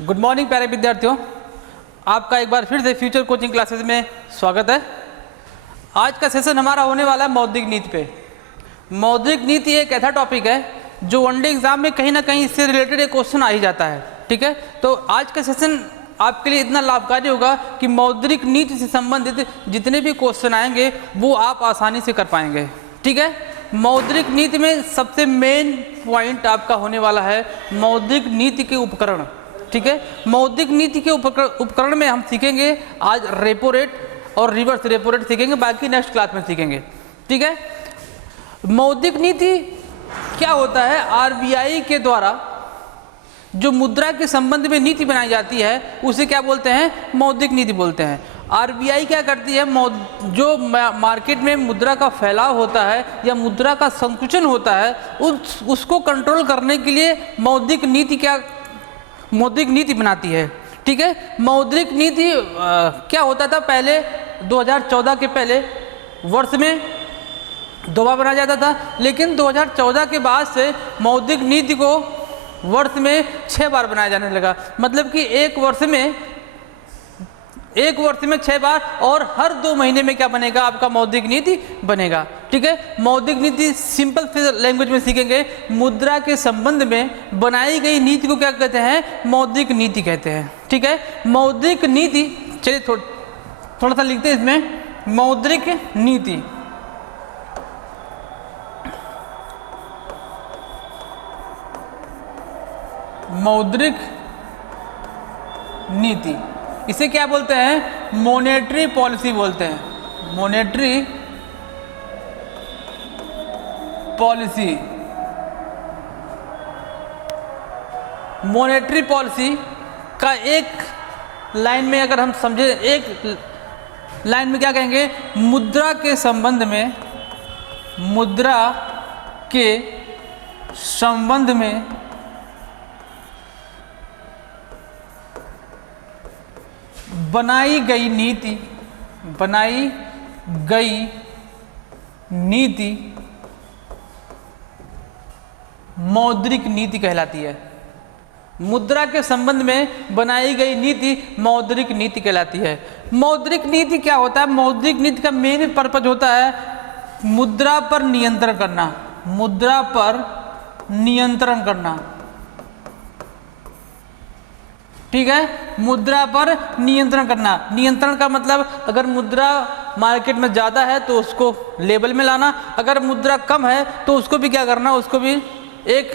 Good morning प्यारे विद्यार्थियों, आपका एक बार फिर से फ्यूचर कोचिंग क्लासेस में स्वागत है। आज का सेशन हमारा होने वाला है मौद्रिक नीति पे। मौद्रिक नीति एक ऐसा टॉपिक है जो वनडे एग्जाम में कहीं ना कहीं इससे रिलेटेड एक क्वेश्चन आ ही जाता है। ठीक है, तो आज का सेशन आपके लिए इतना लाभकारी होगा कि मौद्रिक नीति से संबंधित जितने भी क्वेश्चन आएंगे वो आप आसानी से कर पाएंगे। ठीक है, मौद्रिक नीति में सबसे मेन पॉइंट आपका होने वाला है मौद्रिक नीति के उपकरण। ठीक है, मौद्रिक नीति के उपकरण में हम सीखेंगे आज रेपो रेट और रिवर्स रेपो रेट सीखेंगे, बाकी नेक्स्ट क्लास में सीखेंगे। ठीक है, मौद्रिक नीति क्या होता है? आरबीआई के द्वारा जो मुद्रा के संबंध में नीति बनाई जाती है उसे क्या बोलते हैं? मौद्रिक नीति बोलते हैं। आरबीआई क्या करती है? जो मार्केट में मुद्रा का फैलाव होता है या मुद्रा का संकुचन होता है उसको कंट्रोल करने के लिए मौद्रिक नीति बनाती है। ठीक है, मौद्रिक नीति क्या होता था पहले? 2014 के पहले वर्ष में 2 बार बनाया जाता था, लेकिन 2014 के बाद से मौद्रिक नीति को वर्ष में 6 बार बनाया जाने लगा। मतलब कि एक वर्ष में 6 बार, और हर 2 महीने में क्या बनेगा? आपका मौद्रिक नीति बनेगा। ठीक है, मौद्रिक नीति सिंपल लैंग्वेज में सीखेंगे। मुद्रा के संबंध में बनाई गई नीति को क्या कहते हैं? मौद्रिक नीति कहते हैं। ठीक है, मौद्रिक नीति, चलिए थोड़ा सा लिखते हैं इसमें। मौद्रिक नीति, मौद्रिक नीति इसे क्या बोलते हैं? मॉनेटरी पॉलिसी बोलते हैं। मॉनेटरी पॉलिसी, मॉनेटरी पॉलिसी का एक लाइन में अगर हम समझे, एक लाइन में क्या कहेंगे? मुद्रा के संबंध में, मुद्रा के संबंध में बनाई गई नीति मौद्रिक नीति कहलाती है। मुद्रा के संबंध में बनाई गई नीति मौद्रिक नीति कहलाती है। मौद्रिक नीति क्या होता है? मौद्रिक नीति का मेन पर्पज होता है मुद्रा पर नियंत्रण करना। मुद्रा पर नियंत्रण करना। ठीक है, मुद्रा पर नियंत्रण करना। नियंत्रण का मतलब अगर मुद्रा मार्केट में ज़्यादा है तो उसको लेवल में लाना, अगर मुद्रा कम है तो उसको भी क्या करना? उसको भी एक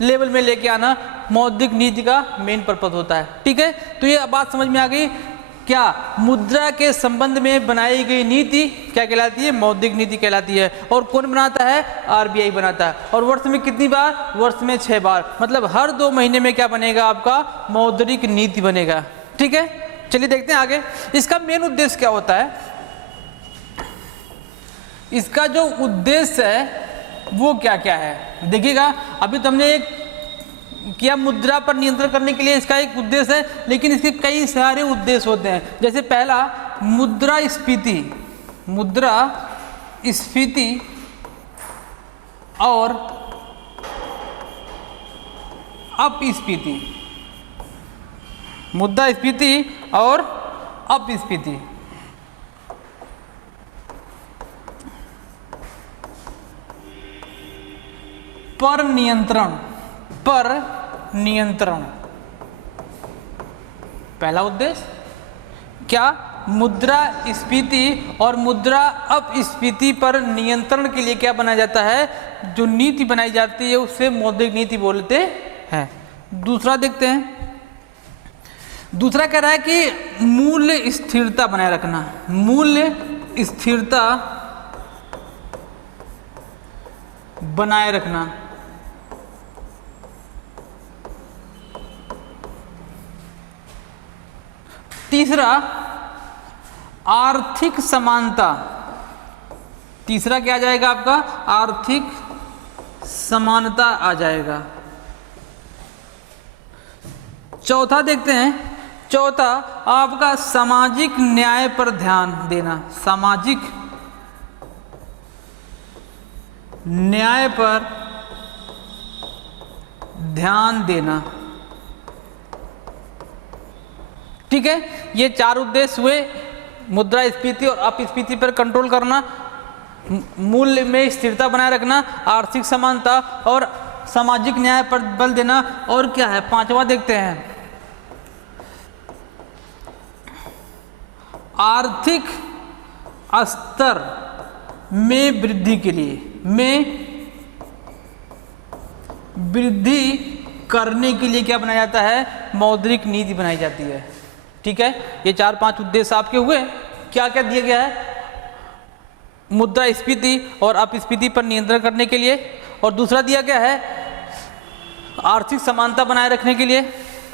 लेवल में लेके आना। मौद्रिक नीति का मेन पर्पस होता है। ठीक है, तो ये बात समझ में आ गई। क्या मुद्रा के संबंध में बनाई गई नीति क्या कहलाती है? मौद्रिक नीति कहलाती है। और कौन बनाता है? आरबीआई बनाता है। और वर्ष में कितनी बार? वर्ष में 6 बार। मतलब हर 2 महीने में क्या बनेगा? आपका मौद्रिक नीति बनेगा। ठीक है, चलिए देखते हैं आगे इसका मेन उद्देश्य क्या होता है। इसका जो उद्देश्य है वो क्या क्या है देखिएगा। अभी तो हमने एक किया मुद्रा पर नियंत्रण करने के लिए, इसका एक उद्देश्य है, लेकिन इसके कई सारे उद्देश्य होते हैं। जैसे पहला मुद्रास्फीति, मुद्रास्फीति और अपस्फीति, मुद्रास्फीति और अपस्फीति। पर नियंत्रण पहला उद्देश्य क्या? मुद्रास्फीति और मुद्रा अपस्फीति पर नियंत्रण के लिए क्या बनाया जाता है? जो नीति बनाई जाती है उससे मौद्रिक नीति बोलते हैं। दूसरा देखते हैं। दूसरा कह रहा है कि मूल्य स्थिरता बनाए रखना। मूल्य स्थिरता बनाए रखना। तीसरा आर्थिक समानता। तीसरा क्या आ जाएगा आपका? आर्थिक समानता आ जाएगा। चौथा देखते हैं। चौथा आपका सामाजिक न्याय पर ध्यान देना। सामाजिक न्याय पर ध्यान देना। ठीक है, ये 4 उद्देश्य हुए। मुद्रास्फीति और अपस्फीति पर कंट्रोल करना, मूल्य में स्थिरता बनाए रखना, आर्थिक समानता और सामाजिक न्याय पर बल देना। और क्या है 5वां देखते हैं, आर्थिक स्तर में वृद्धि के लिए, वृद्धि करने के लिए क्या बनाया जाता है, मौद्रिक नीति बनाई जाती है। ठीक है, ये 4-5 उद्देश्य आपके हुए। क्या क्या दिया गया है, मुद्रास्फीति और अपस्फीति पर नियंत्रण करने के लिए, और दूसरा दिया गया है आर्थिक समानता बनाए रखने के लिए,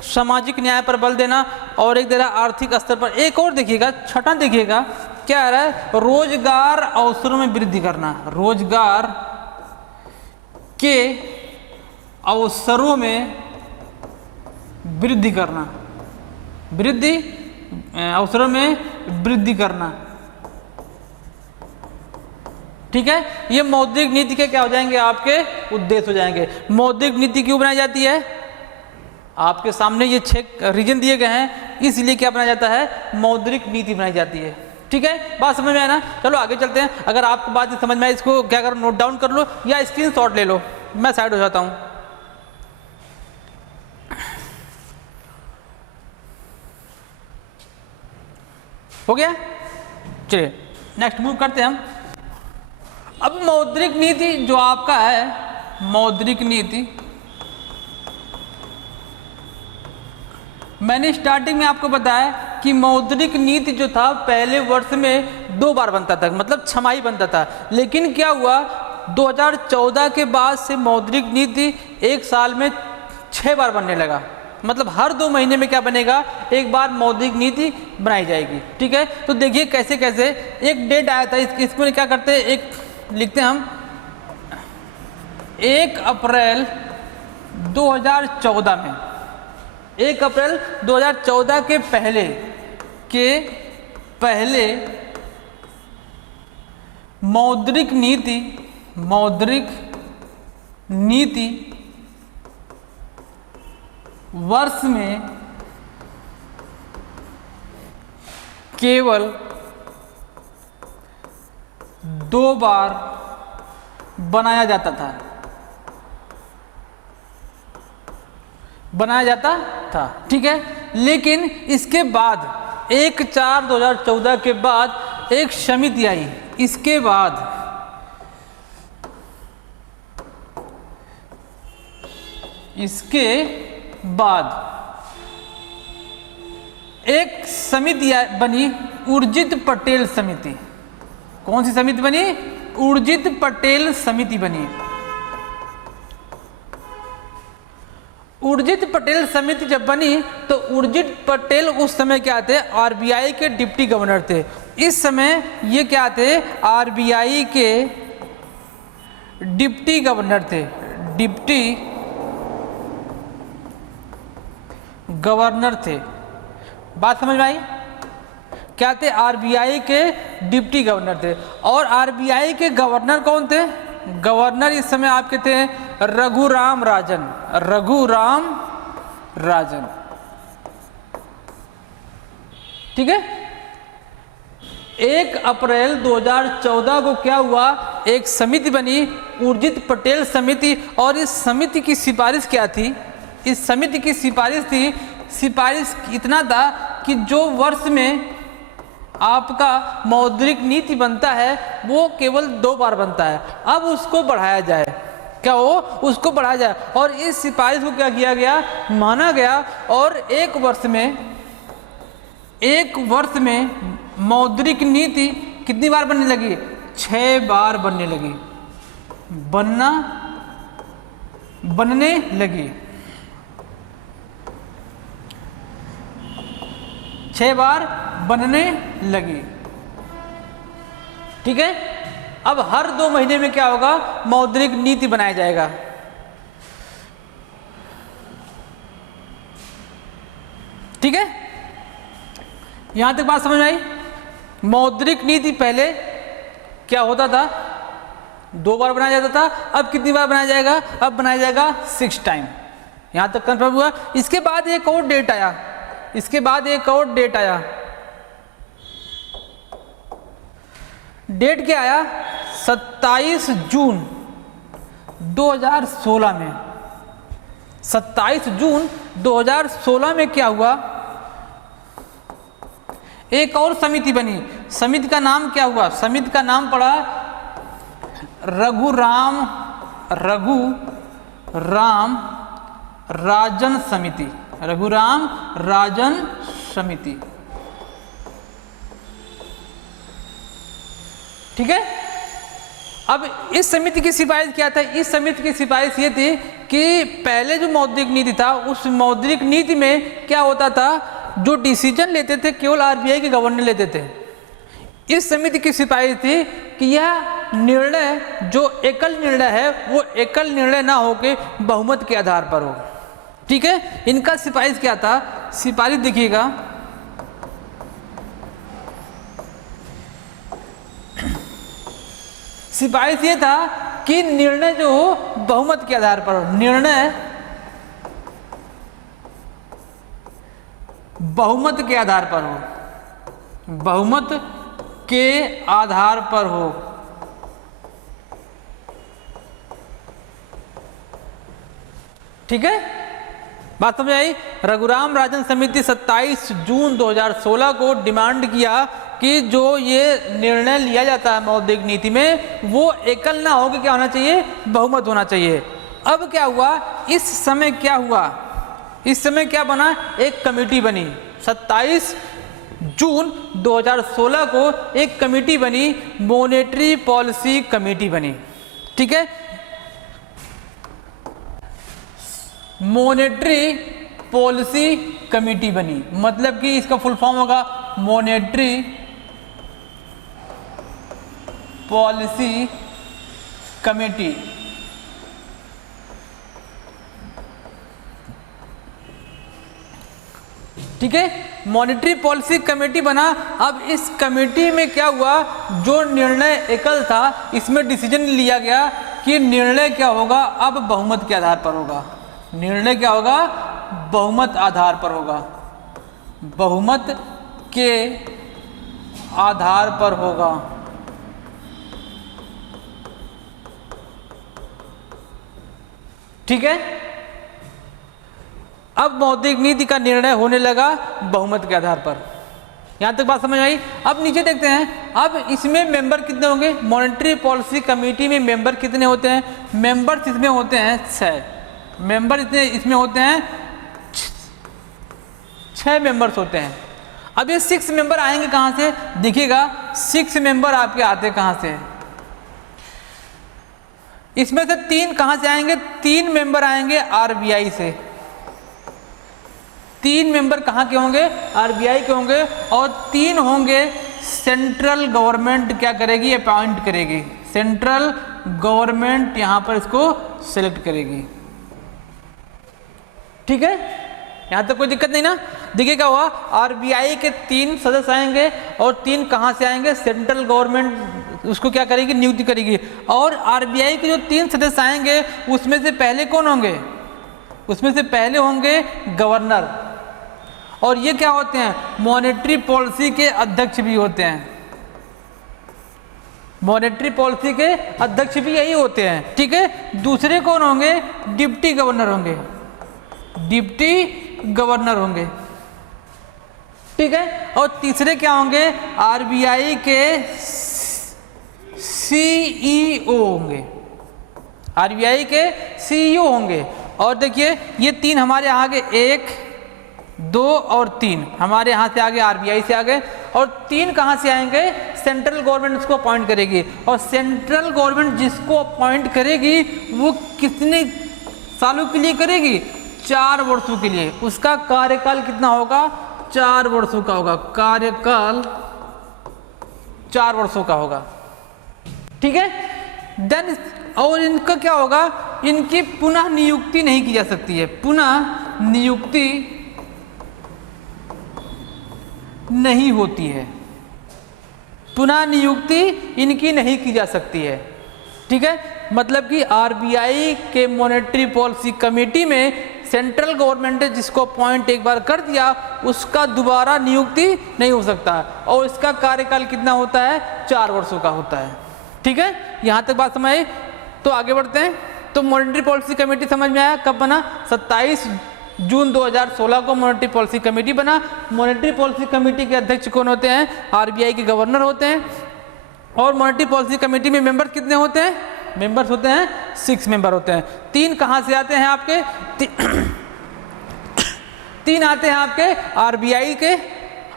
सामाजिक न्याय पर बल देना, और एक दे रहा आर्थिक स्तर पर। एक और देखिएगा, छठा देखिएगा क्या आ रहा है, रोजगार अवसरों में वृद्धि करना, रोजगार के अवसरों में वृद्धि करना, वृद्धि अवसरों में वृद्धि करना। ठीक है, ये मौद्रिक नीति के क्या हो जाएंगे, आपके उद्देश्य हो जाएंगे। मौद्रिक नीति क्यों बनाई जाती है, आपके सामने ये 6 रीजन दिए गए हैं, इसलिए क्या बनाया जाता है, मौद्रिक नीति बनाई जाती है। ठीक है, बात समझ में आया ना। चलो आगे चलते हैं। अगर आपको बात समझ में आए, इसको क्या करो, नोट डाउन कर लो या स्क्रीनशॉट ले लो, मैं साइड हो जाता हूं। हो गया, चलिए नेक्स्ट मूव करते हैं हम। अब मौद्रिक नीति जो आपका है, मौद्रिक नीति मैंने स्टार्टिंग में आपको बताया कि मौद्रिक नीति जो था पहले वर्ष में 2 बार बनता था, मतलब छमाही बनता था। लेकिन क्या हुआ, 2014 के बाद से मौद्रिक नीति एक साल में 6 बार बनने लगा। मतलब हर 2 महीने में क्या बनेगा, एक बार मौद्रिक नीति बनाई जाएगी। ठीक है, तो देखिए कैसे कैसे एक डेट आया था, इसमें क्या करते हैं, एक लिखते हैं हम 1 अप्रैल 2014 में, 1 अप्रैल 2014 के पहले मौद्रिक नीति वर्ष में केवल 2 बार बनाया जाता था। ठीक है, लेकिन इसके बाद 1/4/2014 के बाद एक समिति आई, इसके बाद एक समिति बनी, उर्जित पटेल समिति। कौन सी समिति बनी, उर्जित पटेल समिति बनी। उर्जित पटेल समिति जब बनी तो उर्जित पटेल उस समय क्या थे, आरबीआई के डिप्टी गवर्नर थे। इस समय ये क्या थे, आरबीआई के डिप्टी गवर्नर थे, डिप्टी गवर्नर थे। बात समझ में आई, क्या थे, आरबीआई के डिप्टी गवर्नर थे। और आरबीआई के गवर्नर कौन थे, गवर्नर इस समय आपके थे रघुराम राजन। ठीक है, 1 अप्रैल 2014 को क्या हुआ, एक समिति बनी, उर्जित पटेल समिति। और इस समिति की सिफारिश क्या थी, इस समिति की सिफारिश इतना था कि जो वर्ष में आपका मौद्रिक नीति बनता है वो केवल 2 बार बनता है, अब उसको बढ़ाया जाए। क्या हो, उसको बढ़ाया जाए। और इस सिफारिश को क्या किया गया, माना गया। और एक वर्ष में मौद्रिक नीति कितनी बार बनने लगी, 6 बार बनने लगी, बनने लगी। 6 बार बनने लगी। ठीक है, अब हर 2 महीने में क्या होगा, मौद्रिक नीति बनाया जाएगा। ठीक है, यहां तक बात समझ में आई। मौद्रिक नीति पहले क्या होता था, 2 बार बनाया जाता था, अब कितनी बार बनाया जाएगा, अब बनाया जाएगा 6 टाइम। यहां तक कंफर्म हुआ। इसके बाद एक और डेट आया, इसके बाद एक और डेट आया, डेट क्या आया 27 जून 2016 में। 27 जून 2016 में क्या हुआ, एक और समिति बनी। समिति का नाम क्या हुआ, समिति का नाम पड़ा रघुराम राजन समिति, रघुराम राजन समिति। ठीक है। अब इस समिति की सिफारिश क्या था, इस समिति की सिफारिश ये थी कि पहले जो मौद्रिक नीति था उस मौद्रिक नीति में क्या होता था, जो डिसीजन लेते थे केवल आरबीआई के गवर्नर लेते थे। इस समिति की सिफारिश थी कि यह निर्णय जो एकल निर्णय है वो एकल निर्णय ना होकर बहुमत के आधार पर हो। ठीक है। इनका सिफारिश क्या था, सिफारिश देखिएगा, सिफारिश ये था कि निर्णय जो हो बहुमत के आधार पर हो, निर्णय बहुमत के आधार पर हो, बहुमत के आधार पर हो। ठीक है, बात समझ आई। रघुराम राजन समिति 27 जून 2016 को डिमांड किया कि जो ये निर्णय लिया जाता है मौद्रिक नीति में वो एकल ना हो कि क्या होना चाहिए, बहुमत होना चाहिए। अब क्या हुआ, इस समय क्या हुआ, इस समय क्या बना, एक कमेटी बनी। 27 जून 2016 को एक कमेटी बनी, मॉनेटरी पॉलिसी कमेटी बनी। ठीक है, मॉनेटरी पॉलिसी कमेटी बनी, मतलब कि इसका फुल फॉर्म होगा मॉनेटरी पॉलिसी कमेटी। ठीक है, मॉनेटरी पॉलिसी कमेटी बना। अब इस कमेटी में क्या हुआ, जो निर्णय एकल था इसमें डिसीजन लिया गया कि निर्णय क्या होगा, अब बहुमत के आधार पर होगा। निर्णय क्या होगा, बहुमत आधार पर होगा, बहुमत के आधार पर होगा। ठीक है, अब मौद्रिक नीति का निर्णय होने लगा बहुमत के आधार पर। यहां तक बात समझ आई। अब नीचे देखते हैं, अब इसमें मेंबर कितने होंगे, मॉनेटरी पॉलिसी कमेटी में मेंबर कितने होते हैं, मेंबर्स इसमें होते हैं 6 मेंबर, इतने इसमें होते हैं 6 मेंबर्स होते हैं। अब ये 6 मेंबर आएंगे कहां से, देखिएगा 6 मेंबर आपके आते कहां से, इसमें से 3 कहां से आएंगे, 3 मेंबर आएंगे आरबीआई से। 3 मेंबर कहां के होंगे, आरबीआई के होंगे, और 3 होंगे सेंट्रल गवर्नमेंट क्या करेगी, अपॉइंट करेगी। सेंट्रल गवर्नमेंट यहां पर इसको सिलेक्ट करेगी। ठीक है, यहां तक कोई दिक्कत नहीं ना। देखिए क्या हुआ, आरबीआई के 3 सदस्य आएंगे और 3 कहां से आएंगे, सेंट्रल गवर्नमेंट उसको क्या करेगी, नियुक्ति करेगी। और आरबीआई के जो 3 सदस्य आएंगे उसमें से पहले कौन होंगे, उसमें से पहले होंगे गवर्नर, और ये क्या होते हैं, मॉनेटरी पॉलिसी के अध्यक्ष भी होते हैं। मॉनेटरी पॉलिसी के अध्यक्ष भी यही होते हैं। ठीक है, दूसरे कौन होंगे, डिप्टी गवर्नर होंगे, डिप्टी गवर्नर होंगे। ठीक है, और तीसरे क्या होंगे, आरबीआई के सीईओ होंगे, आरबीआई के सीईओ होंगे। और देखिए ये 3 हमारे यहाँ आगे, 1 2 और 3 हमारे यहाँ से आगे, आरबीआई से आगे, और 3 कहाँ से आएंगे, सेंट्रल गवर्नमेंट उसको अपॉइंट करेगी। और सेंट्रल गवर्नमेंट जिसको अपॉइंट करेगी वो कितने सालों के लिए करेगी, 4 वर्षों के लिए। उसका कार्यकाल कितना होगा, 4 वर्षों का होगा, कार्यकाल 4 वर्षों का होगा। ठीक है, देन और इनका क्या होगा, इनकी पुनः नियुक्ति नहीं की जा सकती है, पुनः नियुक्ति नहीं होती है, पुनः नियुक्ति इनकी नहीं की जा सकती है। ठीक है, मतलब कि आरबीआई के मॉनेटरी पॉलिसी कमेटी में सेंट्रल गवर्नमेंट ने जिसको अपॉइंट एक बार कर दिया उसका दोबारा नियुक्ति नहीं हो सकता और इसका कार्यकाल कितना होता है, 4 वर्षों का होता है। ठीक है, यहाँ तक बात समझ आई। तो आगे बढ़ते हैं। तो मॉनेटरी पॉलिसी कमेटी समझ में आया, कब बना, 27 जून 2016 को मॉनेटरी पॉलिसी कमेटी बना। मॉनेटरी पॉलिसी कमेटी के अध्यक्ष कौन होते हैं, आरबीआई के गवर्नर होते हैं। और मॉनेटरी पॉलिसी कमेटी में मेंबर कितने होते हैं, मेंबर्स होते हैं 6 मेंबर होते हैं। 3 कहाँ से आते हैं आपके, 3 आते हैं आपके आरबीआई के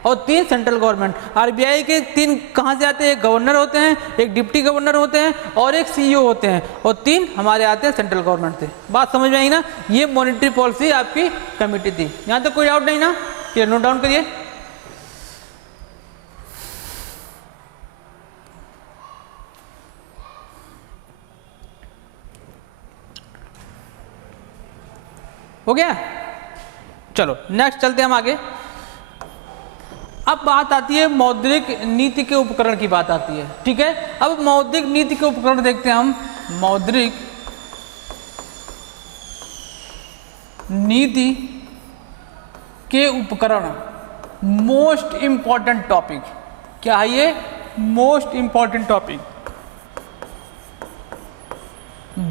और 3 सेंट्रल गवर्नमेंट। आरबीआई के 3 कहाँ से आते हैं, एक गवर्नर होते हैं, एक डिप्टी गवर्नर होते हैं और एक सीईओ होते हैं, और 3 हमारे आते हैं सेंट्रल गवर्नमेंट से। बात समझ में आई ना, ये मॉनेटरी पॉलिसी आपकी कमेटी थी। यहाँ तक कोई डाउट नहीं ना, ये नोट डाउन करिए। हो गया, चलो नेक्स्ट चलते हैं हम आगे। अब बात आती है मौद्रिक नीति के उपकरण की बात आती है। ठीक है, अब मौद्रिक नीति के उपकरण देखते हैं हम। मौद्रिक नीति के उपकरण, मोस्ट इंपॉर्टेंट टॉपिक क्या है ये, मोस्ट इंपॉर्टेंट टॉपिक,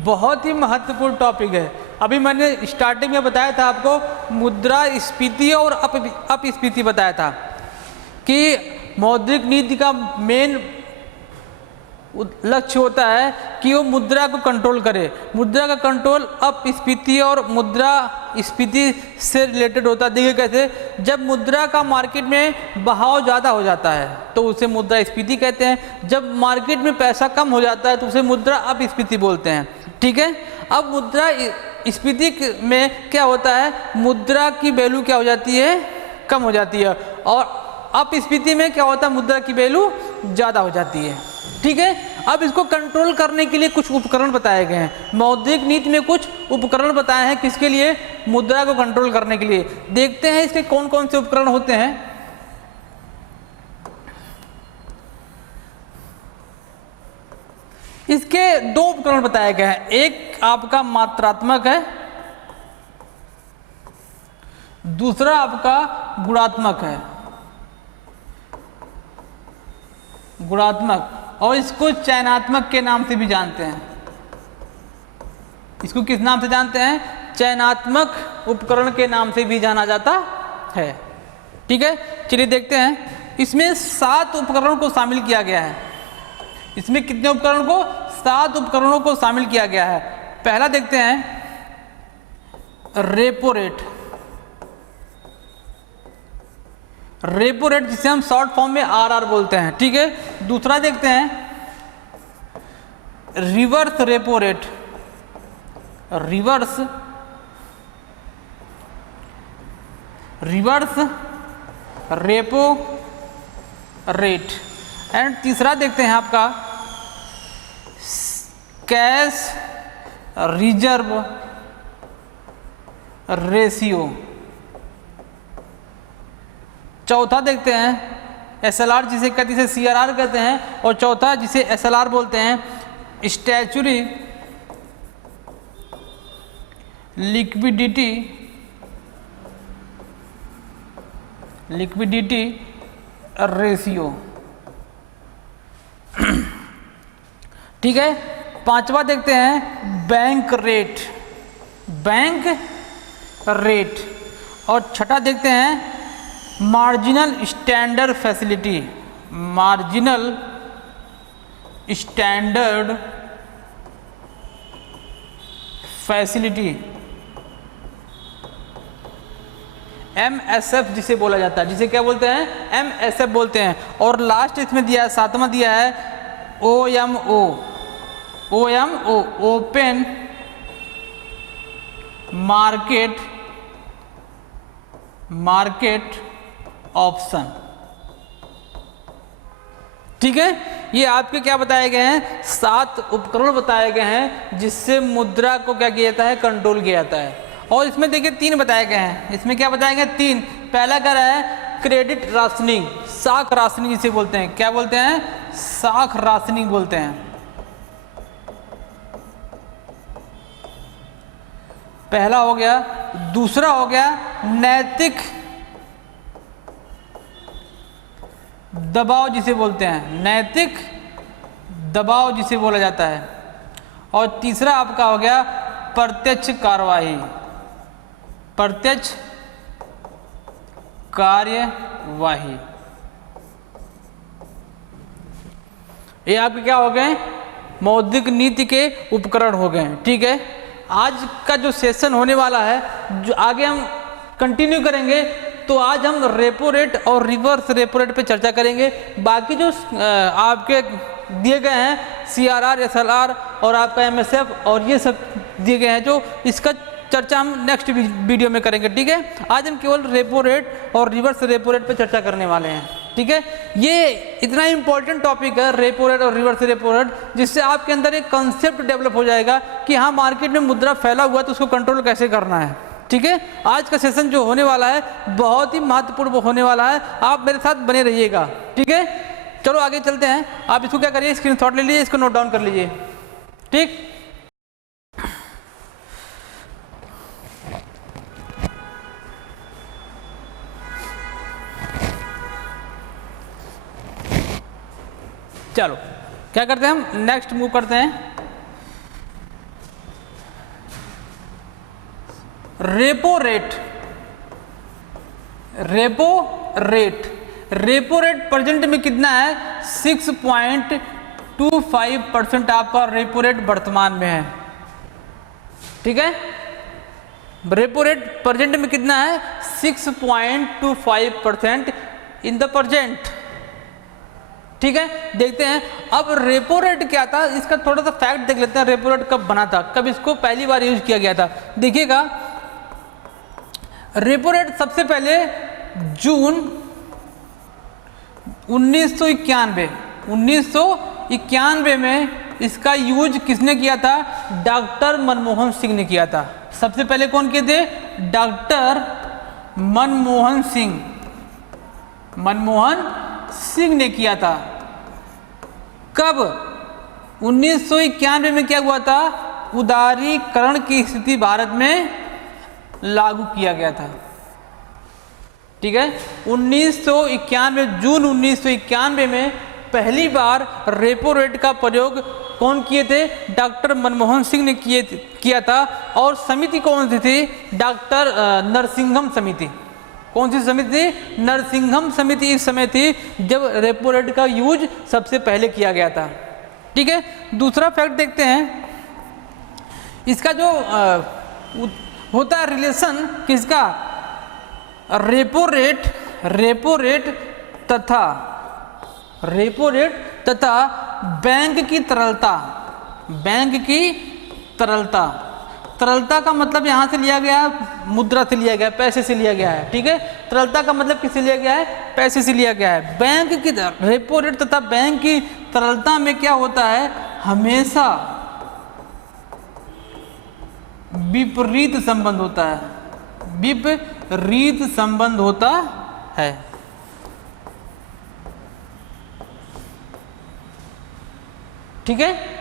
बहुत ही महत्वपूर्ण टॉपिक है। अभी मैंने स्टार्टिंग में बताया था आपको, मुद्रास्फीति और अपस्फीति बताया था कि मौद्रिक नीति का मेन लक्ष्य होता है कि वो मुद्रा को कंट्रोल करे। मुद्रा का कंट्रोल अपस्फीति और मुद्रास्फीति से रिलेटेड होता है। देखिए कैसे, जब मुद्रा का मार्केट में बहाव ज़्यादा हो जाता है तो उसे मुद्रास्फीति कहते हैं। जब मार्केट में पैसा कम हो जाता है तो उसे मुद्रा अपस्फीति बोलते हैं। ठीक है, अब मुद्रास्फीति में क्या होता है, मुद्रा की वैल्यू क्या हो जाती है, कम हो जाती है, और अपस्फीति में क्या होता है, मुद्रा की वैल्यू ज़्यादा हो जाती है। ठीक है, अब इसको कंट्रोल करने के लिए कुछ उपकरण बताए गए हैं। मौद्रिक नीति में कुछ उपकरण बताए हैं किसके लिए, मुद्रा को कंट्रोल करने के लिए। देखते हैं इसके कौन कौन से उपकरण होते हैं। इसके 2 उपकरण बताए गए हैं, एक आपका मात्रात्मक है, दूसरा आपका गुणात्मक है, गुणात्मक, और इसको चयनात्मक के नाम से भी जानते हैं। इसको किस नाम से जानते हैं, चयनात्मक उपकरण के नाम से भी जाना जाता है। ठीक है, चलिए देखते हैं। इसमें 7 उपकरणों को शामिल किया गया है। इसमें कितने उपकरणों को, 7 उपकरणों को शामिल किया गया है। पहला देखते हैं रेपो रेट। रेपो रेट जिसे हम शॉर्ट फॉर्म में आरआर बोलते हैं। ठीक है, दूसरा देखते हैं reverse repo rate. Reverse repo rate. And तीसरा देखते हैं आपका कैश रिजर्व रेशियो। चौथा देखते हैं एसएलआर, जिसे कहते हैं सीआरआर कहते हैं, और चौथा जिसे एसएलआर बोलते हैं स्टैचुरी लिक्विडिटी रेशियो। ठीक है, पांचवा देखते हैं बैंक रेट, और छठा देखते हैं marginal standard facility, marginal standard facility, MSF जिसे बोला जाता है, जिसे क्या बोलते हैं, MSF बोलते हैं। और लास्ट इसमें दिया है, 7वां दिया है OMO, ओपन मार्केट ऑप्शन। ठीक है, ये आपके क्या बताए गए हैं, 7 उपकरण बताए गए हैं जिससे मुद्रा को क्या किया जाता है, कंट्रोल किया जाता है। और इसमें देखिए 3 बताए गए हैं। इसमें क्या बताए गए, 3। पहला क्या रहा है, क्रेडिट राशनिंग, साख राशनिंग जिसे बोलते हैं। क्या बोलते हैं, साख राशनिंग बोलते हैं। पहला हो गया दूसरा हो गया नैतिक दबाव जिसे बोलते हैं, नैतिक दबाव जिसे बोला जाता है। और तीसरा आपका हो गया प्रत्यक्ष कार्यवाही, प्रत्यक्ष कार्यवाही। ये आपके क्या हो गए, मौद्रिक नीति के उपकरण हो गए। ठीक है, आज का जो सेशन होने वाला है, जो आगे हम कंटिन्यू करेंगे, तो आज हम रेपो रेट और रिवर्स रेपो रेट पे चर्चा करेंगे। बाकी जो आपके दिए गए हैं CRR, SLR और आपका MSF और ये सब दिए गए हैं, जो इसका चर्चा हम नेक्स्ट वीडियो में करेंगे। ठीक है, आज हम केवल रेपो रेट और रिवर्स रेपो रेट पे चर्चा करने वाले हैं। ठीक है, ये इतना इंपॉर्टेंट टॉपिक है रेपो रेट और रिवर्स रेपो रेट, जिससे आपके अंदर एक कंसेप्ट डेवलप हो जाएगा कि हाँ, मार्केट में मुद्रा फैला हुआ है तो उसको कंट्रोल कैसे करना है। ठीक है, आज का सेशन जो होने वाला है बहुत ही महत्वपूर्ण होने वाला है, आप मेरे साथ बने रहिएगा। ठीक है, चलो आगे चलते हैं। आप इसको क्या करिए, स्क्रीनशॉट ले लीजिए, इसको नोट डाउन कर लीजिए। ठीक, चलो क्या करते हैं, हम नेक्स्ट मूव करते हैं। Repo rate, repo rate, repo rate present में कितना है, 6.25% आपका रेपो रेट वर्तमान में है। ठीक है, रेपो रेट प्रेजेंट में कितना है, 6.25% इन द प्रेजेंट। ठीक है, देखते हैं अब रेपो रेट क्या था, इसका थोड़ा सा फैक्ट देख लेते हैं। रेपो रेट कब बना था, कब इसको पहली बार यूज किया गया था। देखिएगा, रेपो रेट सबसे पहले जून 1991 में इसका यूज किसने किया था, डॉक्टर मनमोहन सिंह ने किया था। सबसे पहले कौन किए थे, डॉक्टर मनमोहन सिंह, मनमोहन सिंह ने किया था। कब, 1991 में क्या हुआ था, उदारीकरण की स्थिति भारत में लागू किया गया था। ठीक है, 1991 जून 1991 में पहली बार रेपो रेट का प्रयोग कौन किए थे, डॉक्टर मनमोहन सिंह ने किया था। और समिति कौन सी थी, डॉक्टर नरसिंघम समिति। कौन सी समिति थी, नरसिंघम समिति इस समय थी जब रेपो रेट का यूज सबसे पहले किया गया था। ठीक है, दूसरा फैक्ट देखते हैं, इसका जो होता है रिलेशन किसका, रेपो रेट, रेपो रेट तथा बैंक की तरलता, बैंक की तरलता। तरलता का मतलब यहाँ से लिया गया है, मुद्रा से लिया गया है, पैसे से लिया गया है। ठीक है, तरलता का मतलब किससे लिया गया है, पैसे से लिया गया है। बैंक की रेपो रेट तथा बैंक की तरलता में क्या होता है, हमेशा विपरीत संबंध होता है, विपरीत संबंध होता है। ठीक है,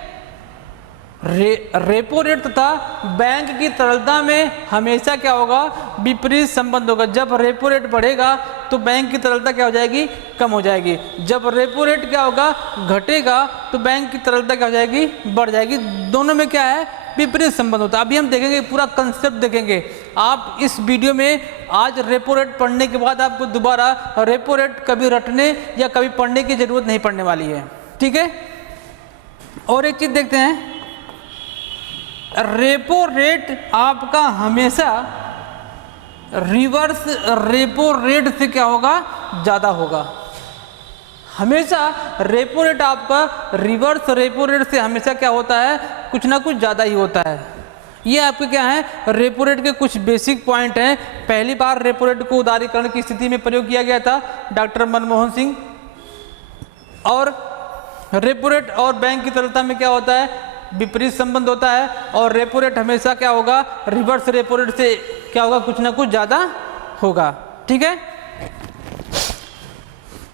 रेपो रेट तथा बैंक की तरलता में हमेशा क्या होगा, विपरीत संबंध होगा। जब रेपो रेट बढ़ेगा तो बैंक की तरलता क्या हो जाएगी, कम हो जाएगी। जब रेपो रेट क्या होगा, घटेगा तो बैंक की तरलता क्या हो जाएगी, बढ़ जाएगी। दोनों में क्या है, विपरीत संबंध होता है। अभी हम देखेंगे, पूरा कंसेप्ट देखेंगे। आप इस वीडियो में आज रेपो रेट पढ़ने के बाद आपको दोबारा रेपो रेट कभी रटने या कभी पढ़ने की जरूरत नहीं पड़ने वाली है। ठीक है, और एक चीज देखते हैं, रेपो रेट आपका हमेशा रिवर्स रेपो रेट से क्या होगा, ज़्यादा होगा। हमेशा रेपो रेट आपका रिवर्स रेपो रेट से हमेशा क्या होता है, कुछ ना कुछ ज़्यादा ही होता है। ये आपके क्या है, रेपो रेट के कुछ बेसिक पॉइंट हैं। पहली बार रेपो रेट को उदारीकरण की स्थिति में प्रयोग किया गया था डॉक्टर मनमोहन सिंह। और रेपो रेट और बैंक की तरलता में क्या होता है, विपरीत संबंध होता है। और रेपो रेट हमेशा क्या होगा, रिवर्स रेपो रेट से क्या होगा, कुछ ना कुछ ज़्यादा होगा। ठीक है,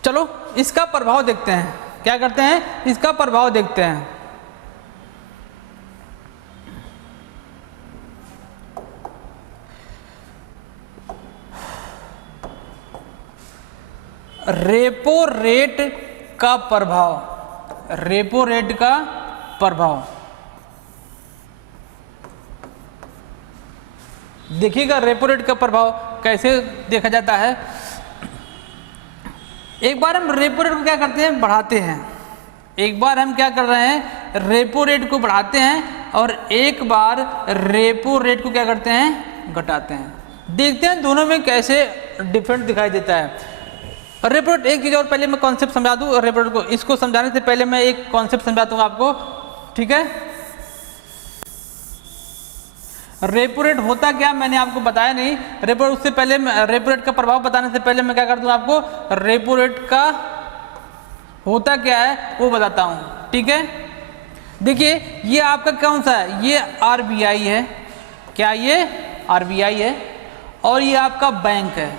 चलो इसका प्रभाव देखते हैं। क्या करते हैं, इसका प्रभाव देखते हैं। रेपो रेट का प्रभाव, रेपो रेट का प्रभाव। देखिएगा रेपो रेट का प्रभाव कैसे देखा जाता है। एक बार हम रेपो रेट को क्या करते हैं, बढ़ाते हैं। एक बार हम क्या कर रहे हैं, रेपो रेट को बढ़ाते हैं और एक बार रेपो रेट को क्या करते हैं, घटाते हैं। देखते हैं दोनों में कैसे डिफरेंट दिखाई देता है। रेपो रेट, एक चीज़ और पहले मैं कॉन्सेप्ट समझा दूँ रेपो रेट को। इसको समझाने से पहले मैं एक कॉन्सेप्ट समझाता हूँ आपको, ठीक है। रेपो रेट होता क्या मैंने आपको बताया नहीं। रेपो रेट, उससे पहले रेपो रेट का प्रभाव बताने से पहले मैं क्या कर दूँ आपको, रेपो रेट का होता क्या है वो बताता हूँ, ठीक है। देखिए ये आपका कौन सा है, ये आरबीआई है, क्या ये आरबीआई है, और ये आपका बैंक है,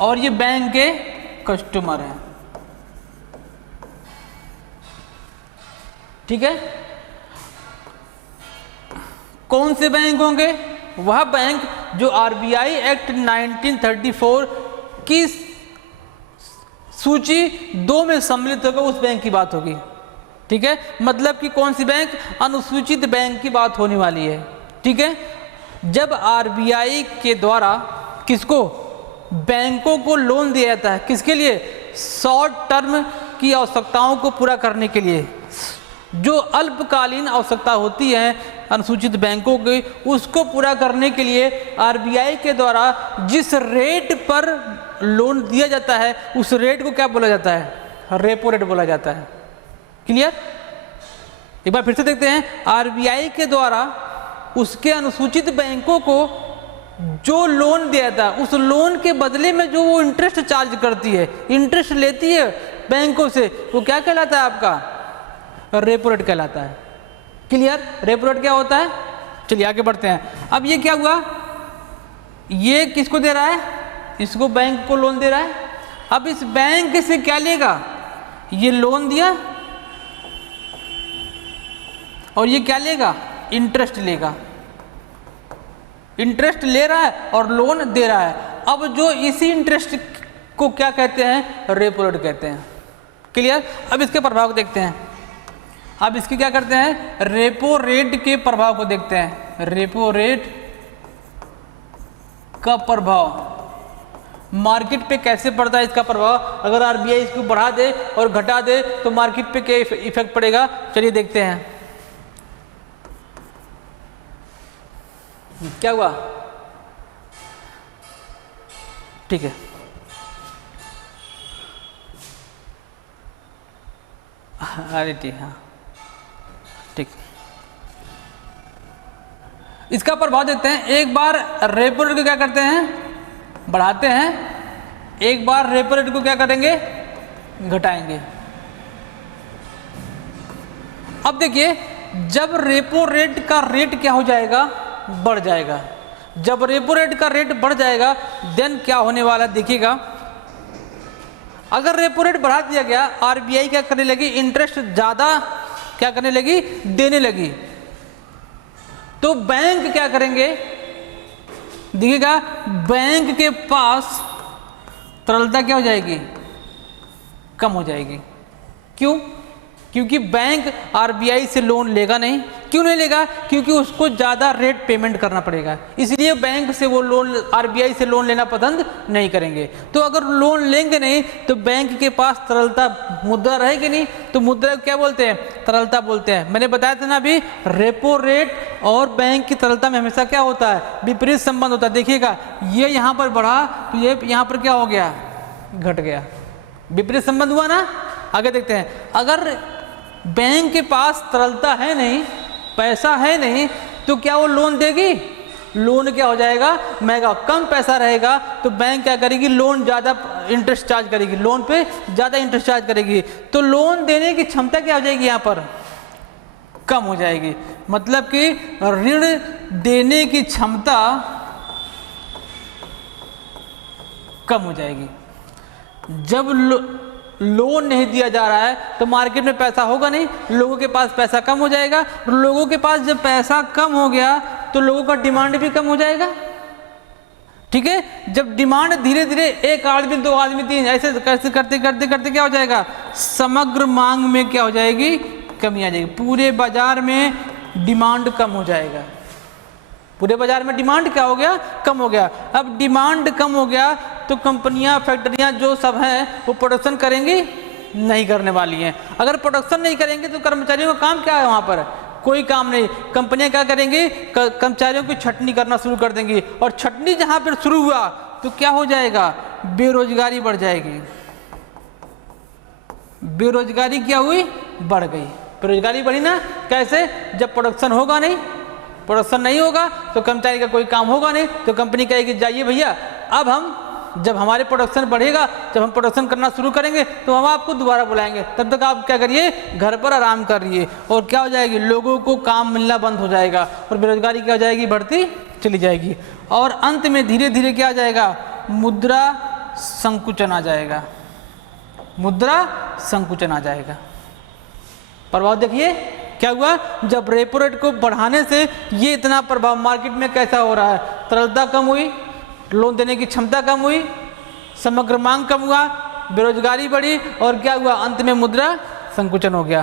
और ये बैंक के कस्टमर हैं, ठीक है। कौन से बैंक होंगे, वह बैंक जो आरबीआई एक्ट 1934 की सूची 2 में सम्मिलित होगा, उस बैंक की बात होगी, ठीक है। मतलब कि कौन सी बैंक, अनुसूचित बैंक की बात होने वाली है, ठीक है। जब आरबीआई के द्वारा किसको, बैंकों को लोन दिया जाता है, किसके लिए, शॉर्ट टर्म की आवश्यकताओं को पूरा करने के लिए। जो अल्पकालीन आवश्यकता होती है अनुसूचित बैंकों की, उसको पूरा करने के लिए आरबीआई के द्वारा जिस रेट पर लोन दिया जाता है, उस रेट को क्या बोला जाता है, रेपो रेट बोला जाता है। क्लियर। एक बार फिर से देखते हैं, आरबीआई के द्वारा उसके अनुसूचित बैंकों को जो लोन दिया था, उस लोन के बदले में जो वो इंटरेस्ट चार्ज करती है, इंटरेस्ट लेती है बैंकों से, वो क्या कहलाता है आपका, रेपो रेट कहलाता है। क्लियर। रेपो रेट क्या होता है, चलिए आगे बढ़ते हैं। अब ये क्या हुआ, ये किसको दे रहा है, इसको बैंक को लोन दे रहा है। अब इस बैंक से क्या लेगा, ये लोन दिया और ये क्या लेगा, इंटरेस्ट लेगा। इंटरेस्ट ले रहा है और लोन दे रहा है। अब जो इसी इंटरेस्ट को क्या कहते हैं, रेपो रेट कहते हैं। क्लियर। अब इसके प्रभाव को देखते हैं। अब इसके क्या करते हैं, रेपो रेट के प्रभाव को देखते हैं। रेपो रेट का प्रभाव मार्केट पे कैसे पड़ता है, इसका प्रभाव। अगर आरबीआई इसको बढ़ा दे और घटा दे तो मार्केट पे क्या इफेक्ट पड़ेगा, चलिए देखते हैं। क्या हुआ, ठीक है। अरे ठीक, हाँ ठीक। इसका प्रभाव देखते हैं। एक बार रेपो रेट को क्या करते हैं, बढ़ाते हैं, एक बार रेपो रेट को क्या करेंगे, घटाएंगे। अब देखिए, जब रेपो रेट का रेट क्या हो जाएगा, बढ़ जाएगा। जब रेपो रेट का रेट बढ़ जाएगा देन क्या होने वाला है, देखिएगा। अगर रेपो रेट बढ़ा दिया गया, आरबीआई क्या करने लगी, इंटरेस्ट ज़्यादा क्या करने लगी, देने लगी, तो बैंक क्या करेंगे, देखिएगा, बैंक के पास तरलता क्या हो जाएगी, कम हो जाएगी। क्यों, क्योंकि बैंक आरबीआई से लोन लेगा नहीं। क्यों नहीं लेगा, क्योंकि उसको ज़्यादा रेट पेमेंट करना पड़ेगा, इसलिए बैंक से वो लोन, आरबीआई से लोन लेना पसंद नहीं करेंगे। तो अगर लोन लेंगे नहीं तो बैंक के पास तरलता, मुद्रा रहेगी नहीं, तो मुद्रा क्या बोलते हैं, तरलता बोलते हैं। मैंने बताया था ना अभी, रेपो रेट और बैंक की तरलता में हमेशा क्या होता है, विपरीत संबंध होता है। देखिएगा, ये यहाँ पर बढ़ा तो ये यहाँ पर क्या हो गया, घट गया, विपरीत संबंध हुआ ना। आगे देखते हैं, अगर बैंक के पास तरलता है नहीं, पैसा है नहीं, तो क्या वो लोन देगी, लोन क्या हो जाएगा, महंगा। कम पैसा रहेगा तो बैंक क्या करेगी, लोन ज़्यादा इंटरेस्ट चार्ज करेगी, लोन पे ज़्यादा इंटरेस्ट चार्ज करेगी, तो लोन देने की क्षमता क्या हो जाएगी, यहाँ पर कम हो जाएगी। मतलब कि ऋण देने की क्षमता कम हो जाएगी। जब लोन नहीं दिया जा रहा है तो मार्केट में पैसा होगा नहीं, लोगों के पास पैसा कम हो जाएगा। लोगों के पास जब पैसा कम हो गया तो लोगों का डिमांड भी कम हो जाएगा। ठीक है। जब डिमांड धीरे धीरे एक आदमी, दो आदमी, तीन, ऐसे करते करते करते करते क्या हो जाएगा, समग्र मांग में क्या हो जाएगी, कमी आ जाएगी। पूरे बाजार में डिमांड कम हो जाएगा। पूरे बाजार में डिमांड क्या हो गया, कम हो गया। अब डिमांड कम हो गया तो कंपनियां, फैक्ट्रियां जो सब हैं वो प्रोडक्शन करेंगी नहीं, करने वाली हैं। अगर प्रोडक्शन नहीं करेंगे तो कर्मचारियों का काम क्या है, वहां पर कोई काम नहीं। कंपनियां क्या करेंगी, कर्मचारियों की छटनी करना शुरू कर देंगी, और छटनी जहां पर शुरू हुआ तो क्या हो जाएगा, बेरोजगारी बढ़ जाएगी। बेरोजगारी क्या हुई, बढ़ गई। बेरोजगारी बढ़ी ना, कैसे, जब प्रोडक्शन होगा नहीं, प्रोडक्शन नहीं होगा तो कर्मचारी का कोई काम होगा नहीं, तो कंपनी कहेगी जाइए भैया, अब हम, जब हमारे प्रोडक्शन बढ़ेगा, जब हम प्रोडक्शन करना शुरू करेंगे तो हम आपको दोबारा बुलाएंगे, तब तक आप क्या करिए, घर पर आराम करिए। और क्या हो जाएगी, लोगों को काम मिलना बंद हो जाएगा और बेरोजगारी क्या हो जाएगी, बढ़ती चली जाएगी। और अंत में धीरे धीरे क्या आ जाएगा, मुद्रा संकुचन आ जाएगा। मुद्रा संकुचन आ जाएगा। प्रभाव देखिए क्या हुआ, जब रेपो रेट को बढ़ाने से ये इतना प्रभाव मार्केट में कैसा हो रहा है, तरलता कम हुई, लोन देने की क्षमता कम हुई, समग्र मांग कम हुआ, बेरोजगारी बढ़ी, और क्या हुआ, अंत में मुद्रा संकुचन हो गया।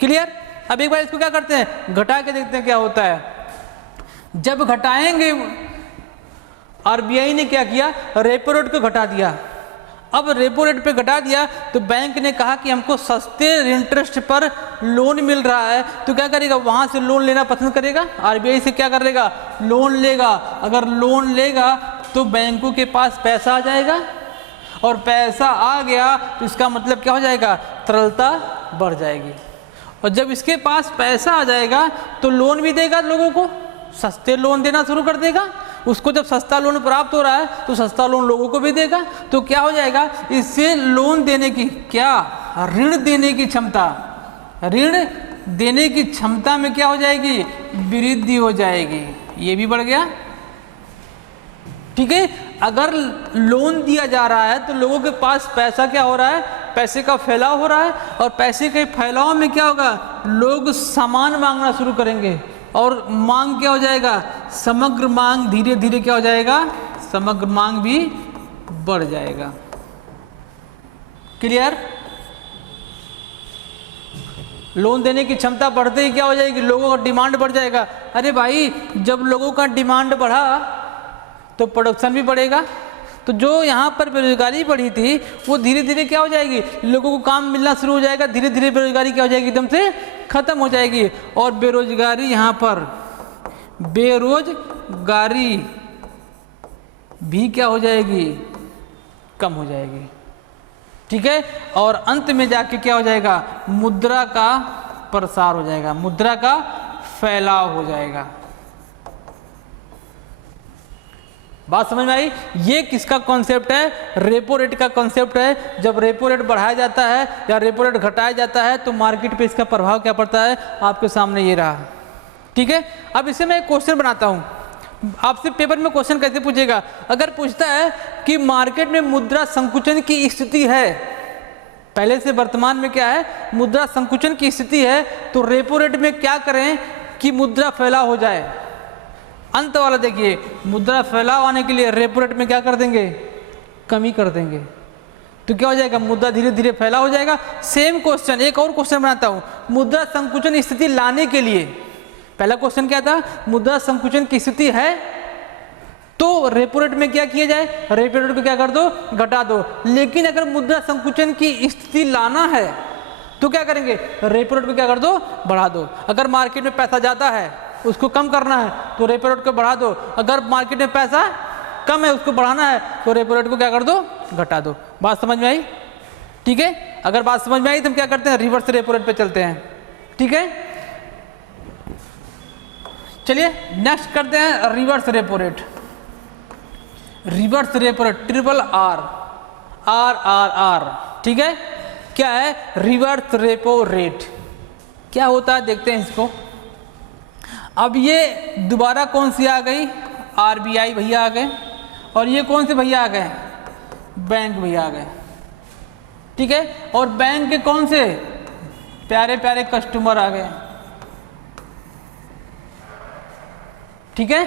क्लियर। अब एक बार इसको क्या करते हैं, घटा के देखते हैं क्या होता है। जब घटाएंगे, आरबीआई ने क्या किया, रेपो रेट को घटा दिया। अब रेपो रेट पे घटा दिया तो बैंक ने कहा कि हमको सस्ते इंटरेस्ट पर लोन मिल रहा है, तो क्या करेगा, वहां से लोन लेना पसंद करेगा, आरबीआई से क्या करेगा, लोन लेगा। अगर लोन लेगा तो बैंकों के पास पैसा आ जाएगा, और पैसा आ गया तो इसका मतलब क्या हो जाएगा, तरलता बढ़ जाएगी। और जब इसके पास पैसा आ जाएगा तो लोन भी देगा, लोगों को सस्ते लोन देना शुरू कर देगा। उसको जब सस्ता लोन प्राप्त हो रहा है तो सस्ता लोन लोगों को भी देगा, तो क्या हो जाएगा, इससे लोन देने की, क्या, ऋण देने की क्षमता, ऋण देने की क्षमता में क्या हो जाएगी, वृद्धि हो जाएगी। ये भी बढ़ गया। ठीक है। अगर लोन दिया जा रहा है तो लोगों के पास पैसा क्या हो रहा है, पैसे का फैलाव हो रहा है, और पैसे के फैलाव में क्या होगा, लोग सामान मांगना शुरू करेंगे, और मांग क्या हो जाएगा, समग्र मांग धीरे धीरे क्या हो जाएगा, समग्र मांग भी बढ़ जाएगा। क्लियर। लोन देने की क्षमता बढ़ते ही क्या हो जाएगी, लोगों का डिमांड बढ़ जाएगा। अरे भाई, जब लोगों का डिमांड बढ़ा तो प्रोडक्शन भी बढ़ेगा, तो जो यहाँ पर बेरोजगारी बढ़ी थी वो धीरे धीरे क्या हो जाएगी, लोगों को काम मिलना शुरू हो जाएगा, धीरे धीरे बेरोजगारी क्या हो जाएगी, एकदम से खत्म हो जाएगी। और बेरोजगारी, यहाँ पर बेरोजगारी भी क्या हो जाएगी, कम हो जाएगी। ठीक है। और अंत में जाके क्या हो जाएगा, मुद्रा का प्रसार हो जाएगा, मुद्रा का फैलाव हो जाएगा। बात समझ में आई। ये किसका कॉन्सेप्ट है, रेपो रेट का कॉन्सेप्ट है। जब रेपो रेट बढ़ाया जाता है या रेपो रेट घटाया जाता है तो मार्केट पे इसका प्रभाव क्या पड़ता है, आपके सामने ये रहा। ठीक है। अब इसे मैं एक क्वेश्चन बनाता हूँ, आपसे पेपर में क्वेश्चन कैसे पूछेगा, अगर पूछता है कि मार्केट में मुद्रा संकुचन की स्थिति है, पहले से वर्तमान में क्या है, मुद्रा संकुचन की स्थिति है, तो रेपो रेट में क्या करें कि मुद्रा फैलाव हो जाए। अंत वाला देखिए, मुद्रा फैलाव आने के लिए रेपो रेट में क्या कर देंगे, कमी कर देंगे, तो क्या हो जाएगा, मुद्रा धीरे धीरे फैला हो जाएगा। सेम क्वेश्चन, एक और क्वेश्चन बनाता हूं, मुद्रा संकुचन स्थिति लाने के लिए, पहला क्वेश्चन क्या था, मुद्रा संकुचन की स्थिति है तो रेपो रेट में क्या किया जाए, रेपो रेट को क्या कर दो, घटा दो। लेकिन अगर मुद्रा संकुचन की स्थिति लाना है तो क्या करेंगे, रेपो रेट को क्या कर दो, बढ़ा दो। अगर मार्केट में पैसा ज्यादा है उसको कम करना है तो रेपो रेट को बढ़ा दो, अगर मार्केट में पैसा कम है उसको बढ़ाना है तो रेपो रेट को क्या कर दो, घटा दो। बात समझ में आई। ठीक है। अगर बात समझ में आई तो हम क्या करते हैं, रिवर्स रेपो रेट पे चलते हैं। ठीक है। चलिए नेक्स्ट करते हैं reverse repo rate. Reverse repo rate, triple R, R R R. ठीक है। क्या है रिवर्स रेपो रेट, क्या होता है देखते हैं इसको। अब ये दोबारा कौन सी आ गई, आरबीआई भैया आ गए, और ये कौन से भैया आ गए, बैंक भैया आ गए। ठीक है। और बैंक के कौन से प्यारे प्यारे कस्टमर आ गए। ठीक है।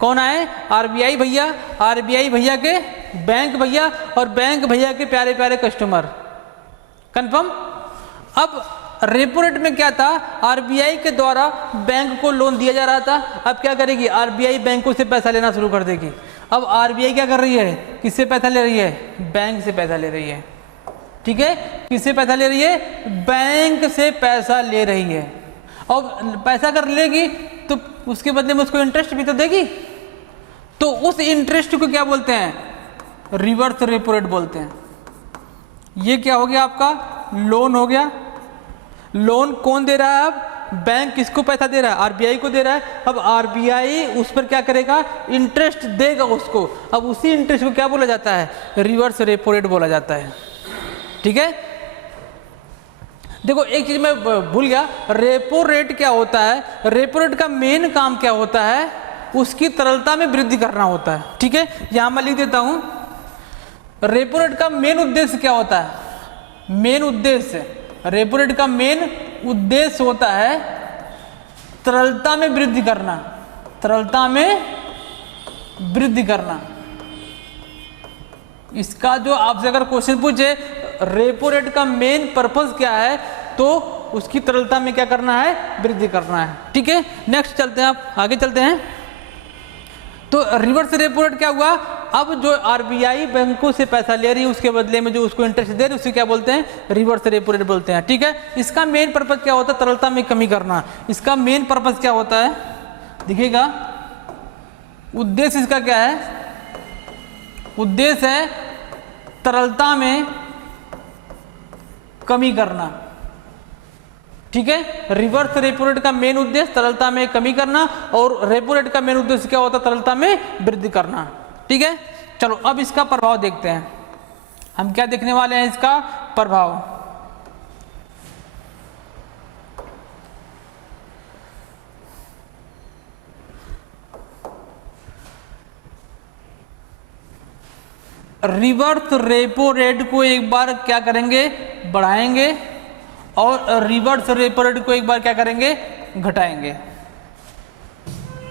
कौन आए? आरबीआई भैया, आरबीआई भैया के बैंक भैया और बैंक भैया के प्यारे प्यारे कस्टमर। कंफर्म? अब रेपो रेट में क्या था? आरबीआई के द्वारा बैंक को लोन दिया जा रहा था। अब क्या करेगी? आरबीआई बैंकों से पैसा लेना शुरू कर देगी। अब आरबीआई क्या कर रही है? किससे पैसा ले रही है? बैंक से पैसा ले रही है। ठीक है, किससे पैसा ले रही है? बैंक से पैसा ले रही है। और पैसा अगर लेगी तो उसके बदले में उसको इंटरेस्ट भी तो देगी। तो उस इंटरेस्ट को क्या बोलते हैं? रिवर्स रेपो रेट बोलते हैं। ये क्या हो गया? आपका लोन हो गया। लोन कौन दे रहा है? अब बैंक किसको पैसा दे रहा है? आरबीआई को दे रहा है। अब आरबीआई उस पर क्या करेगा? इंटरेस्ट देगा उसको। अब उसी इंटरेस्ट को क्या बोला जाता है? रिवर्स रेपो रेट बोला जाता है। ठीक है, देखो एक चीज मैं भूल गया, रेपो रेट क्या होता है? रेपो रेट का मेन काम क्या होता है? उसकी तरलता में वृद्धि करना होता है। ठीक है, यहां मैं लिख देता हूं, रेपो रेट का मेन उद्देश्य क्या होता है? मेन उद्देश्य, रेपो रेट का मेन उद्देश्य होता है तरलता में वृद्धि करना। तरलता में वृद्धि करना। इसका जो आपसे अगर क्वेश्चन पूछे रेपो रेट का मेन पर्पस क्या है, तो उसकी तरलता में क्या करना है? वृद्धि करना है। ठीक है, नेक्स्ट चलते हैं, आप आगे चलते हैं। तो रिवर्स रेपो रेट क्या हुआ? अब जो आरबीआई बैंकों से पैसा ले रही है उसके बदले में जो उसको इंटरेस्ट दे रही है उसे क्या बोलते हैं? रिवर्स रेपो रेट बोलते हैं। ठीक है, इसका मेन पर्पस क्या होता है? तरलता में कमी करना। इसका मेन पर्पस क्या होता है? देखिएगा, उद्देश्य इसका क्या है? उद्देश्य है तरलता में कमी करना। ठीक है, रिवर्स रेपो रेट का मेन उद्देश्य तरलता में कमी करना और रेपो रेट का मेन उद्देश्य क्या होता है? तरलता में वृद्धि करना। ठीक है, चलो अब इसका प्रभाव देखते हैं। हम क्या देखने वाले हैं? इसका प्रभाव। रिवर्स रेपो रेट को एक बार क्या करेंगे? बढ़ाएंगे और रिवर्स रेपो रेट को एक बार क्या करेंगे? घटाएंगे।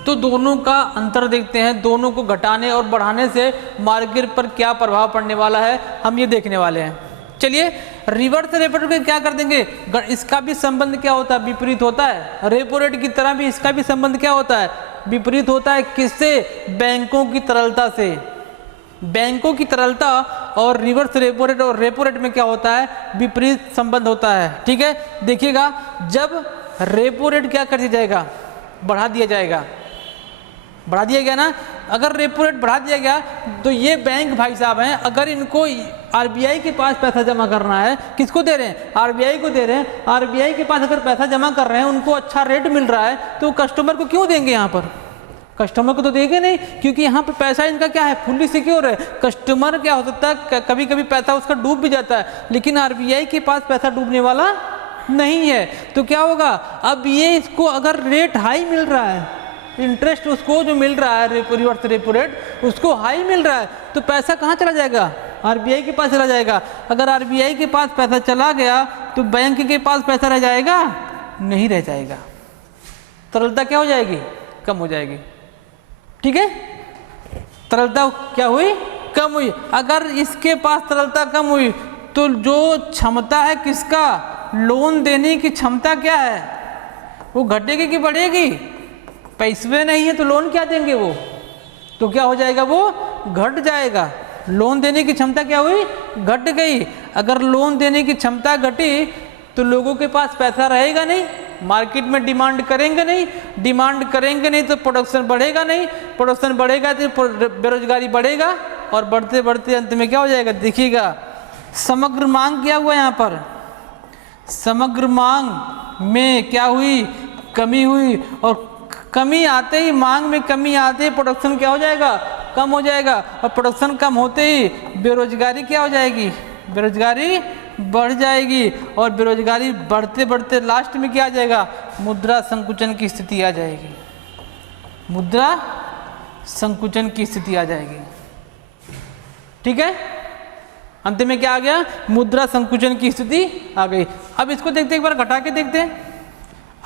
तो दोनों का अंतर देखते हैं। दोनों को घटाने और बढ़ाने से मार्केट पर क्या प्रभाव पड़ने वाला है, हम ये देखने वाले हैं। चलिए, रिवर्स रेपो रेट को क्या कर देंगे? इसका भी संबंध क्या होता है? विपरीत होता है। रेपो रेट की तरह भी इसका भी संबंध क्या होता है? विपरीत होता है। किससे? बैंकों की तरलता से। बैंकों की तरलता और रिवर्स रेपो रेट और रेपो रेट में क्या होता है? विपरीत संबंध होता है। ठीक है, देखिएगा, जब रेपो रेट क्या कर दिया जाएगा? बढ़ा दिया जाएगा। बढ़ा दिया गया ना। अगर रेपो रेट बढ़ा दिया गया तो ये बैंक भाई साहब हैं, अगर इनको आरबीआई के पास पैसा जमा करना है, किसको दे रहे हैं? आरबीआई को दे रहे हैं। आरबीआई के पास अगर पैसा जमा कर रहे हैं, उनको अच्छा रेट मिल रहा है, तो कस्टमर को क्यों देंगे? यहाँ पर कस्टमर को तो देंगे नहीं, क्योंकि यहाँ पे पैसा इनका क्या है? फुल्ली सिक्योर है। कस्टमर क्या हो सकता है? कभी कभी पैसा उसका डूब भी जाता है, लेकिन आरबीआई के पास पैसा डूबने वाला नहीं है। तो क्या होगा? अब ये इसको अगर रेट हाई मिल रहा है, इंटरेस्ट उसको जो मिल रहा है रिवर्स रेपो रेट उसको हाई मिल रहा है, तो पैसा कहाँ चला जाएगा? आरबीआई के पास चला जाएगा। अगर आरबीआई के पास पैसा चला गया तो बैंक के पास पैसा रह जाएगा? नहीं रह जाएगा। तरलता क्या हो जाएगी? कम हो जाएगी। ठीक है, तरलता क्या हुई? कम हुई। अगर इसके पास तरलता कम हुई तो जो क्षमता है किसका? लोन देने की क्षमता क्या है? वो घटेगी कि बढ़ेगी? पैसे नहीं है तो लोन क्या देंगे वो? तो क्या हो जाएगा? वो घट जाएगा। लोन देने की क्षमता क्या हुई? घट गई। अगर लोन देने की क्षमता घटी तो लोगों के पास पैसा रहेगा नहीं, मार्केट में डिमांड करेंगे नहीं, डिमांड करेंगे नहीं तो प्रोडक्शन बढ़ेगा नहीं, प्रोडक्शन बढ़ेगा तो बेरोजगारी बढ़ेगा और बढ़ते बढ़ते अंत में क्या हो जाएगा? देखिएगा, समग्र मांग क्या हुआ? यहाँ पर समग्र मांग में क्या हुई? कमी हुई। और कमी आते ही, मांग में कमी आते ही प्रोडक्शन क्या हो जाएगा? कम हो जाएगा। और प्रोडक्शन कम होते ही बेरोजगारी क्या हो जाएगी? बेरोजगारी बढ़ जाएगी। और बेरोजगारी बढ़ते बढ़ते लास्ट में क्या आ जाएगा? मुद्रा संकुचन की स्थिति आ जाएगी। मुद्रा संकुचन की स्थिति आ जाएगी। ठीक है, अंत में क्या आ गया? मुद्रा संकुचन की स्थिति आ गई। अब इसको देखते, एक बार घटा के देखते हैं।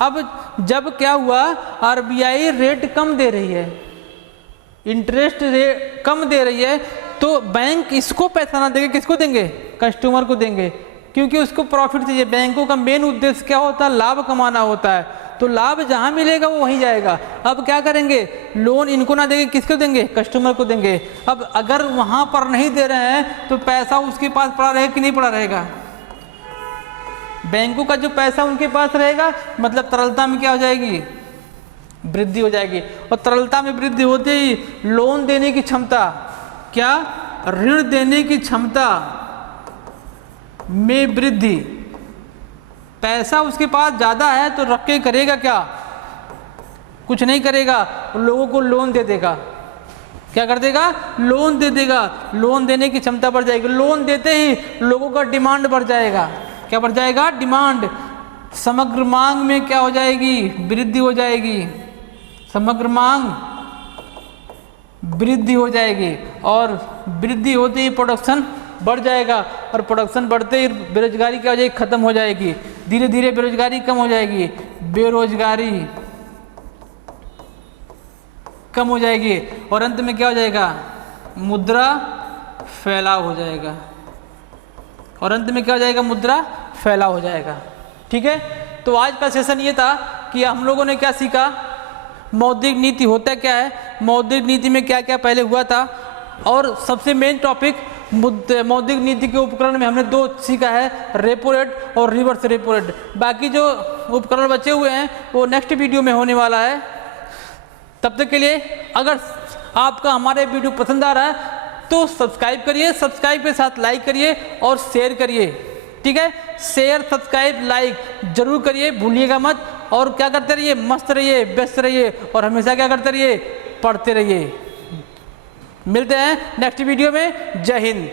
अब जब क्या हुआ? आरबीआई रेट कम दे रही है, इंटरेस्ट रेट कम दे रही है तो बैंक इसको पैसा ना देंगे, किसको देंगे? कस्टमर को देंगे, क्योंकि उसको प्रॉफिट चाहिए। बैंकों का मेन उद्देश्य क्या होता है? लाभ कमाना होता है, तो लाभ जहां मिलेगा वो वहीं जाएगा। अब क्या करेंगे? लोन इनको ना देंगे, किसको देंगे? कस्टमर को देंगे। अब अगर वहां पर नहीं दे रहे हैं तो पैसा उसके पास पड़ा रहेगा कि नहीं पड़ा रहेगा? बैंकों का जो पैसा उनके पास रहेगा, मतलब तरलता में क्या हो जाएगी? वृद्धि हो जाएगी। और तरलता में वृद्धि होते ही लोन देने की क्षमता, क्या? ऋण देने की क्षमता में वृद्धि। पैसा उसके पास ज़्यादा है तो रख के करेगा क्या? कुछ नहीं करेगा, लोगों को लोन दे देगा। क्या कर देगा? लोन दे देगा। लोन देने की क्षमता बढ़ जाएगी। लोन देते ही लोगों का डिमांड बढ़ जाएगा। क्या बढ़ जाएगा? डिमांड। समग्र मांग में क्या हो जाएगी? वृद्धि हो जाएगी। समग्र मांग वृद्धि हो जाएगी, और वृद्धि होते ही प्रोडक्शन बढ़ जाएगा, और प्रोडक्शन बढ़ते ही बेरोजगारी क्या हो जाएगी? खत्म हो जाएगी। धीरे धीरे बेरोजगारी कम हो जाएगी। बेरोजगारी कम हो जाएगी, और अंत में क्या हो जाएगा? मुद्रा फैलाव हो जाएगा। और अंत में क्या हो जाएगा? मुद्रा फैलाव हो जाएगा। ठीक है, तो आज का सेशन ये था कि हम लोगों ने क्या सीखा, मौद्रिक नीति होता क्या है, मौद्रिक नीति में क्या क्या पहले हुआ था, और सबसे मेन टॉपिक मौद्रिक नीति के उपकरण में हमने दो सीखा है, रेपो रेट और रिवर्स रेपो रेट। बाकी जो उपकरण बचे हुए हैं वो नेक्स्ट वीडियो में होने वाला है। तब तक के लिए अगर आपका हमारे वीडियो पसंद आ रहा है तो सब्सक्राइब करिए, सब्सक्राइब के साथ लाइक करिए और शेयर करिए। ठीक है, शेयर सब्सक्राइब लाइक जरूर करिए, भूलिएगा मत। और क्या करते रहिए? मस्त रहिए, व्यस्त रहिए, और हमेशा क्या करते रहिए? पढ़ते रहिए। मिलते हैं नेक्स्ट वीडियो में। जय हिंद।